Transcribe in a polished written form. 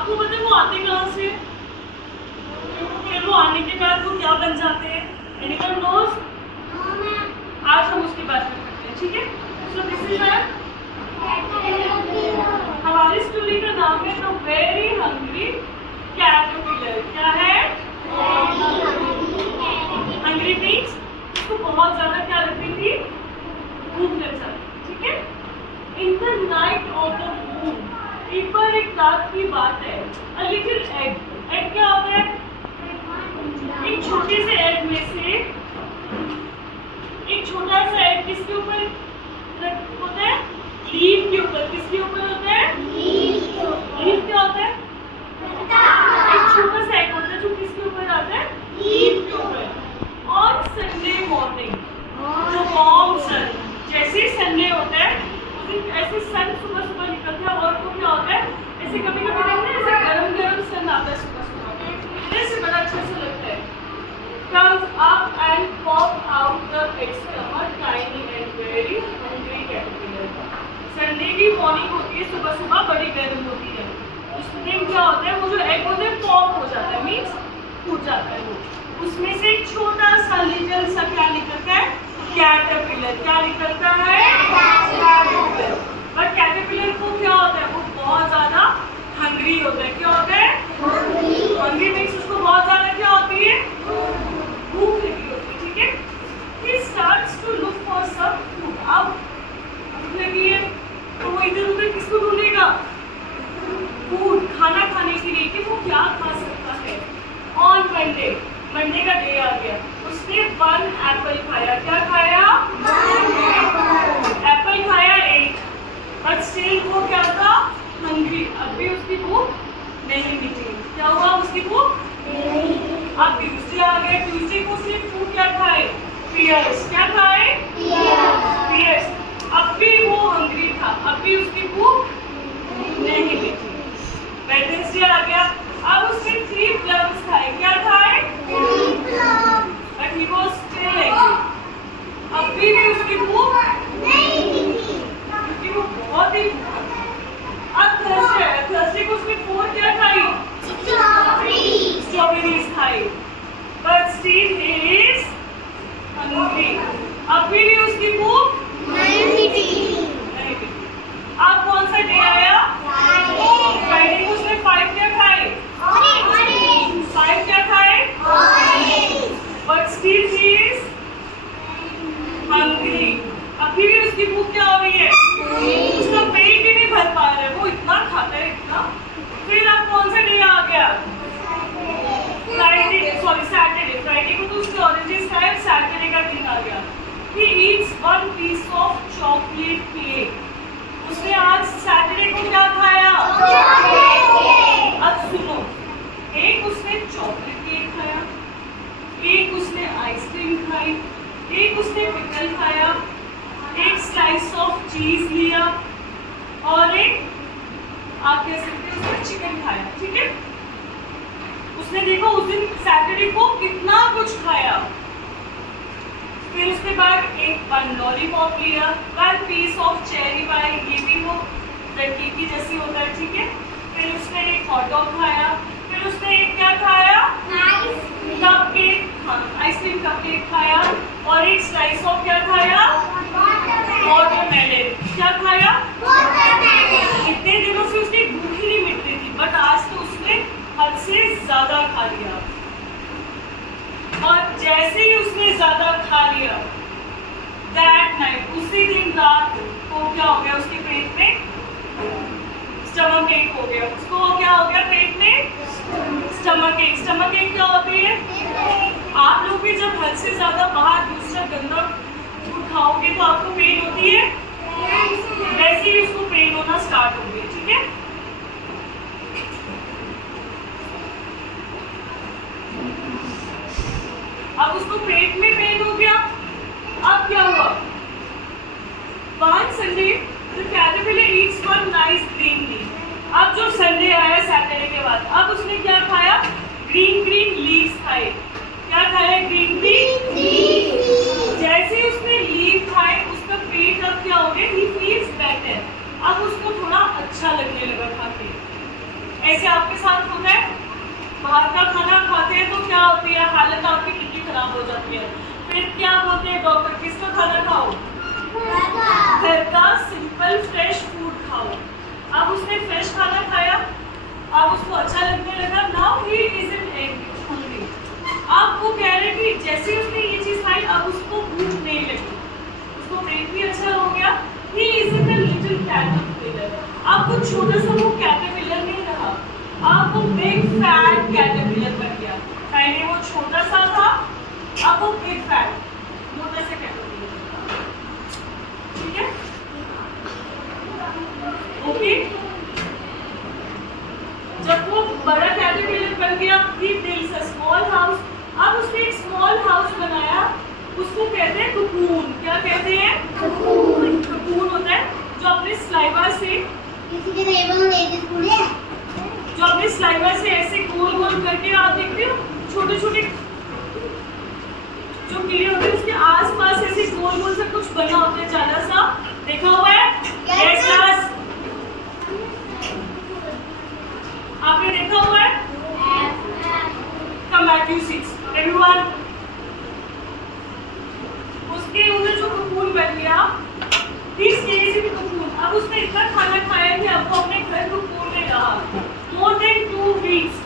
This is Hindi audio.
आपको पता है वो आते कहाँ से? फिर वो आने के बाद वो क्या बन जाते हैं? Anyone knows? आज हम उसकी बात कर सकते हैं, ठीक है? सो दिस इज हमारी स्टोरी का नाम है द वेरी हंग्री कैटरपिलर। क्या है? हंग्री मीन्स उसको बहुत ज्यादा क्या लगती थी? भूख लग जाती, ठीक है? In the night of the moon, एक बार एक रात की बात है, अ लिटिल एग। एग क्या होता है? एक छोटे से एग में से एक छोटा सा एग किसके ऊपर होता है? लीफ के ऊपर। किसके ऊपर होता है? लीफ क्या होता है? एक छोटा सा एग होता है जो किसके ऊपर आता है? लीफ के ऊपर। और संडे मॉर्निंग, जो वार्म सन, जैसे संडे होता है ऐसे सन सुबह सुबह निकलता है और वो क्या होता है? ऐसे कभी कभी देखते हैं ऐसे गरम गरम सन आता है सुबह सुबह, जैसे बड़ा अच्छा सा लगता है। Comes up and pop out the stomach, tiny and very hungry caterpillar. Sunday की मॉर्निंग होती है, सुबह सुबह बड़ी गर्म होती है। उस दिन क्या होता है? वो जो एग होता है पॉप हो जाता है, मीन्स फूट जाता है वो। उसमें से एक छोटा सा लिटिल सा क्या निकलता है? कैटरपिलर। क्या निकलता है? कैटरपिलर। बट कैटरपिलर को क्या होता है? वो बहुत ज्यादा हंग्री होता है। क्या होता है? हंग्री मीन्स उसको बहुत ज्यादा क्या होती है? भूख लगी होती है, ठीक है? He starts to look for some food. अब भूख लगी है तो वो इधर उधर किसको ढूंढेगा? फूड, खाना खाने के लिए, कि वो क्या खा सकता है। ऑन मंडे, मंडे का डे आ गया, उसने 1 एप्पल खाया। क्या खाया? एप्पल खाया 8, बट स्टिल वो क्या था? हंग्री। अब भी उसकी भूख नहीं मिटी। क्या हुआ? उसकी भूख अब ट्यूसडे आ गया, ट्यूसडे को उसने फूड क्या खाए? पियर्स। क्या खाए? पियर्स। अब भी वो हंग्री था, अब भी उसकी भूख नहीं मिटी। वेडनेसडे आ गया, अब उसने 3 प्लम्स खाए। क्या खाए? But he was still angry. अब भी उसकी भूख नहीं मिटी क्योंकि वो बहुत ही अब थर्सडे को उसने 4 क्या खाई? स्ट्रॉबेरीज खाई, but still he is hungry. अब भी उसकी भूख नहीं मिटी। अब कौन सा डे आया? फ्राइडे को उसने 5 क्या खाए? 5 क्या खाए? But still he is hungry. अभी भी उसकी भूख क्या हो रही है? उसका पेट ही नहीं भर पा रहा है, वो इतना खाता है इतना। फिर अब कौन सा डे आ गया? सैटरडे। फ्राइडे को तो उसके ऑरेंजेस खाए, सैटरडे का दिन आ गया। He eats 1 piece of chocolate cake. उसने आज सैटरडे को क्या खाया? अब सुनो, एक उसने चॉकलेट केक खाया, एक उसने आइसक्रीम खाई, एक उसने पिकल खाया, एक स्लाइस ऑफ चीज लिया और एक आप कह सकते हैं उसने चिकन खाया, ठीक है? उसने देखो उस दिन सैटरडे को कितना कुछ खाया। फिर उसके बाद एक 1 लॉलीपॉप लिया, 1 पीस ऑफ चेरी पाई, ये भी वो लड़की की जैसी होता है, ठीक है? फिर उसने एक हॉट डॉग खाया, फिर उसने एक क्या खाया? कप केक, हाँ आइसक्रीम कप केक खाया और एक स्लाइस ऑफ क्या खाया? वाटरमेलन। क्या खाया? इतने दिनों से उसकी भूख ही नहीं मिट रही थी, बट आज तो उसने हद से ज्यादा खा लिया। और जैसे ही उसने ज्यादा खा लिया, दैट नाइट, उसी दिन रात को क्या हो गया? उसके पेट में स्टमक एक हो गया। उसको क्या हो गया? पेट में स्टमक एक। स्टमक एक क्या होती है? आप लोग भी जब हद से ज्यादा बाहर दूसरा गंदा फूड खाओगे तो आपको पेन होती है, वैसे ही उसको पेन होना स्टार्ट हो गई, ठीक है? अब उसको पेट में पेन हो गया। अब क्या हुआ? One Sunday, the caterpillar eats one nice green leaf. अब जो संडे आया सैटरडे के बाद, अब उसने क्या खाया? ग्रीन ग्रीन लीव्स खाए। क्या खाया? Green green leaves. जैसे ही उसने लीव खाए, उसका पेट अब क्या हो गया? He feels better. अब उसको थोड़ा अच्छा लगने लगा खा के। ऐसे आपके साथ होता है? बाहर का खाना खाते हैं तो क्या होती है, हालत आपकी कितनी खराब हो जाती है। फिर क्या बोलते हैं डॉक्टर, किसका खाना खाओ? घर का सिंपल फ्रेश फूड खाओ। अब उसने फ्रेश खाना खाया, अब उसको अच्छा लगने लगा, now he is in hungry. अब वो कह रहे कि जैसे उसने ये चीज खाई अब उसको भूख नहीं लगी, उसको पेट भी अच्छा हो गया। He is in little caterpillar. अब वो छोटा सा वो कैटरपिलर नहीं रहा, अब वो बिग फैट कैटरपिलर बन गया। पहले वो छोटा सा था, अब वो बिग फैट मोटा सा कैटरपिलर। ठीक है, ओके। जब वो बड़ा कैटरपिलर बन गया, he builds a small house. अब उसने एक स्मॉल हाउस बनाया, उसको कहते हैं कोकून। क्या कहते हैं? कोकून। कोकून होता है जो अपने स्लाइवा से, जो अपने स्लाइवा से ऐसे गोल गोल करके, आप देखते हो छोटे छोटे जो कीड़े होते हैं उसके आसपास ऐसे गोल गोल सा कुछ बना होता है, ज्यादा सा देखा हुआ है? यस क्लास, आपने देखा हुआ है? Come back you seats everyone. उसके ऊपर जो कोकून बन गया, he stays in cocoon। अब उसने इतना खाना खाया कि अब वो अपने घर कोकून में रहा more than 2 weeks।